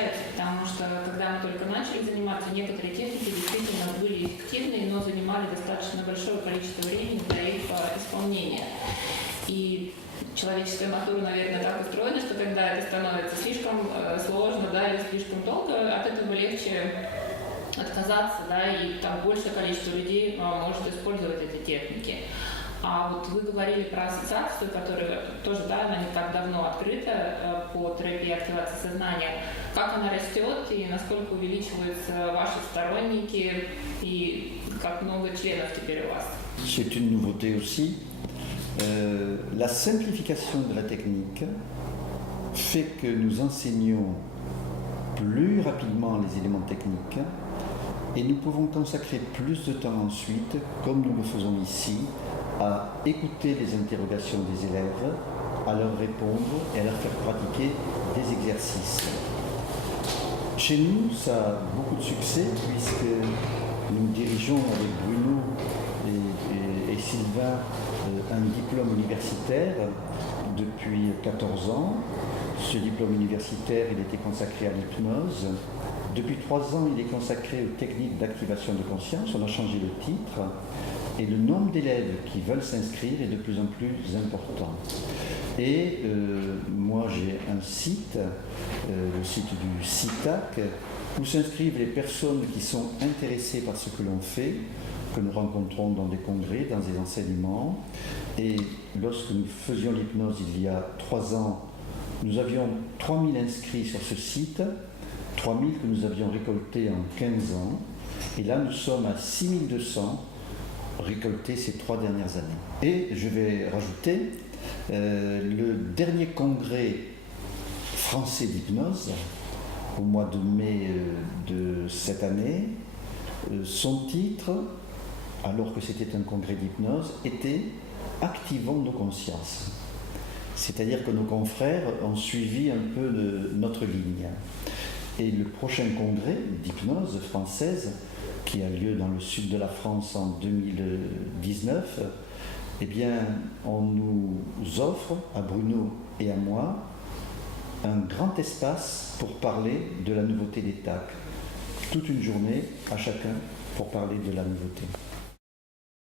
отличаются, потому что когда мы только начали заниматься, некоторые техники действительно были эффективны, но занимали достаточно большое количество времени для их исполнения. И человеческая натура, наверное, так устроена, что когда это становится слишком сложно, да, или слишком долго, от этого легче отказаться, да, и там большее количество людей может использовать эти техники. А вот вы говорили про ассоциацию, которая тоже, да, она не так давно открыта по терапии активации сознания. Как она растет и насколько увеличиваются ваши сторонники и как много членов теперь у вас? C'est une nouveauté aussi. La simplification de la technique fait que nous enseignons plus rapidement les éléments techniques et nous pouvons consacrer plus de temps ensuite, comme nous le faisons ici, à écouter les interrogations des élèves, à leur répondre et à leur faire pratiquer des exercices. Chez nous, ça a beaucoup de succès puisque nous dirigeons avec Bruno et Sylvain un diplôme universitaire depuis 14 ans. Ce diplôme universitaire, il était consacré à l'hypnose. Depuis 3 ans, il est consacré aux techniques d'activation de conscience. On a changé le titre. Et le nombre d'élèves qui veulent s'inscrire est de plus en plus important. Et moi, j'ai un site, le site du CITAC, où s'inscrivent les personnes qui sont intéressées par ce que l'on fait, que nous rencontrons dans des congrès, dans des enseignements. Et lorsque nous faisions l'hypnose il y a 3 ans, nous avions 3000 inscrits sur ce site, 3000 que nous avions récoltés en 15 ans. Et là, nous sommes à 6200 récoltés ces 3 dernières années. Et je vais rajouter, le dernier congrès français d'hypnose, au mois de mai de cette année, son titre, alors que c'était un congrès d'hypnose, était « Activons nos consciences ». C'est-à-dire que nos confrères ont suivi un peu notre ligne. Et le prochain congrès d'hypnose française, qui a lieu dans le sud de la France en 2019, eh bien, on nous offre, à Bruno et à moi, un grand espace pour parler de la nouveauté des TAC. Toute une journée à chacun pour parler de la nouveauté.